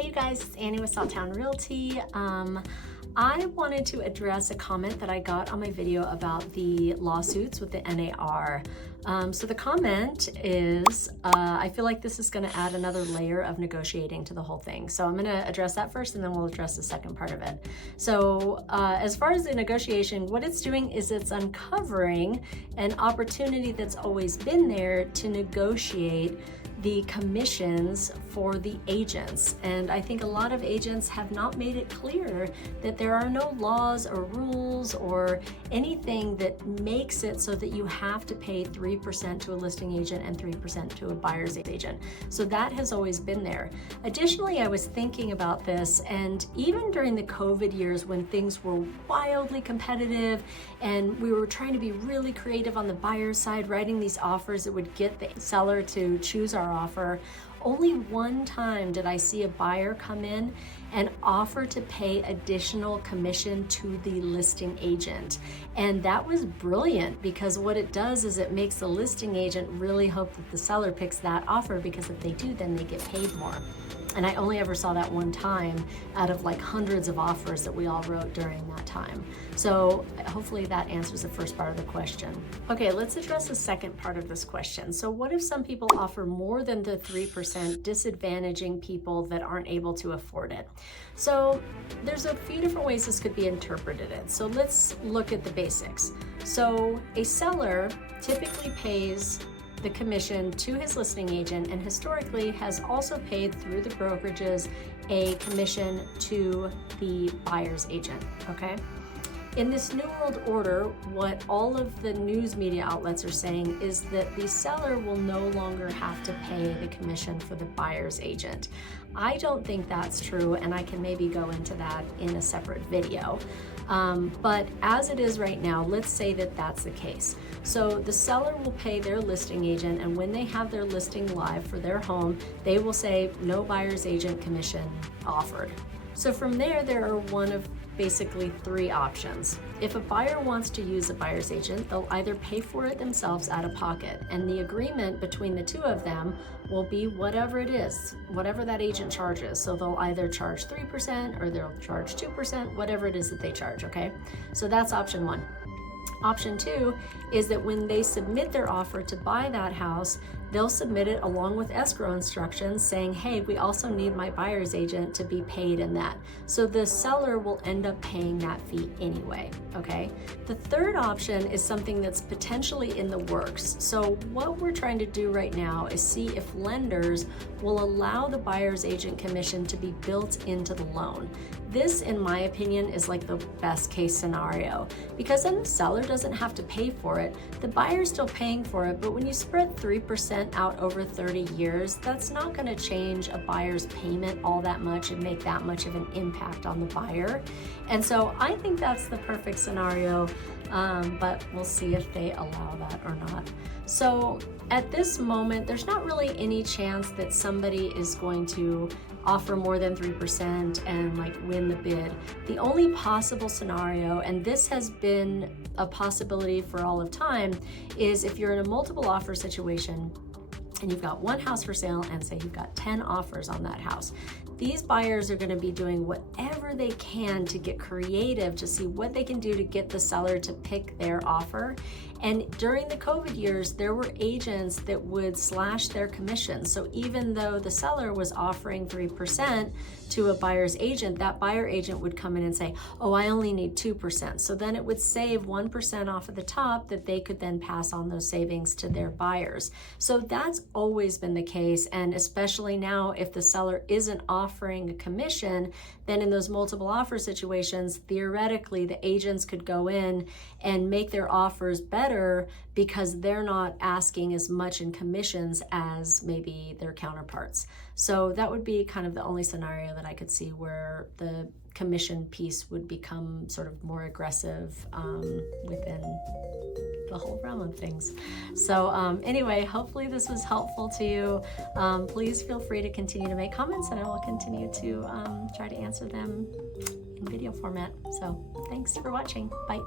Hey you guys, it's Annie with Sawtown Realty. I wanted to address a comment that I got on my video about the lawsuits with the NAR. So the comment is, I feel like this is going to add another layer of negotiating to the whole thing. So I'm going to address that first and then we'll address the second part of it. So as far as the negotiation, what it's doing is it's uncovering an opportunity that's always been there to negotiate the commissions for the agents. And I think a lot of agents have not made it clear that there are no laws or rules or anything that makes it so that you have to pay 3% to a listing agent and 3% to a buyer's agent. So that has always been there. Additionally, I was thinking about this, and even during the COVID years when things were wildly competitive and we were trying to be really creative on the buyer's side, writing these offers that would get the seller to choose our offer, only one time did I see a buyer come in and offer to pay additional commission to the listing agent. And that was brilliant, because what it does is it makes the listing agent really hope that the seller picks that offer, because if they do, then they get paid more. And I only ever saw that one time out of like hundreds of offers that we all wrote during that time. So hopefully that answers the first part of the question. Okay, let's address the second part of this question. So what if some people offer more than the 3%, disadvantaging people that aren't able to afford it? So there's a few different ways this could be interpreted. So let's look at the basics. So a seller typically pays the commission to his listing agent, and historically has also paid through the brokerages a commission to the buyer's agent, okay? In this New World Order, what all of the news media outlets are saying is that the seller will no longer have to pay the commission for the buyer's agent. I don't think that's true, and I can maybe go into that in a separate video. But as it is right now, let's say that that's the case. So the seller will pay their listing agent, and when they have their listing live for their home, they will say no buyer's agent commission offered. So from there are one of basically three options. If a buyer wants to use a buyer's agent, they'll either pay for it themselves out of pocket, and the agreement between the two of them will be whatever it is, whatever that agent charges. So they'll either charge 3% or they'll charge 2%, whatever it is that they charge, okay? So that's option one. Option two is that when they submit their offer to buy that house, they'll submit it along with escrow instructions saying, hey, we also need my buyer's agent to be paid in that. So the seller will end up paying that fee anyway, okay? The third option is something that's potentially in the works. So what we're trying to do right now is see if lenders will allow the buyer's agent commission to be built into the loan. This, in my opinion, is like the best case scenario, because then the seller doesn't have to pay for it. The buyer's still paying for it, but when you spread 3% out over 30 years, that's not going to change a buyer's payment all that much and make that much of an impact on the buyer. And so I think that's the perfect scenario, but we'll see if they allow that or not. So at this moment, there's not really any chance that somebody is going to offer more than 3% and like win the bid. The only possible scenario, and this has been a possibility for all of time, is if you're in a multiple offer situation and you've got one house for sale and say you've got 10 offers on that house. These buyers are going to be doing whatever they can to get creative to see what they can do to get the seller to pick their offer. And during the COVID years, there were agents that would slash their commissions. So even though the seller was offering 3% to a buyer's agent, that buyer agent would come in and say, oh, I only need 2%. So then it would save 1% off of the top that they could then pass on those savings to their buyers. So that's always been the case. And especially now, if the seller isn't offering a commission, then in those multiple offer situations, theoretically, the agents could go in and make their offers better because they're not asking as much in commissions as maybe their counterparts. So that would be kind of the only scenario that I could see where the commission piece would become sort of more aggressive within the whole realm of things. So anyway, hopefully this was helpful to you. Please feel free to continue to make comments, and I will continue to try to answer them in video format. So thanks for watching. Bye.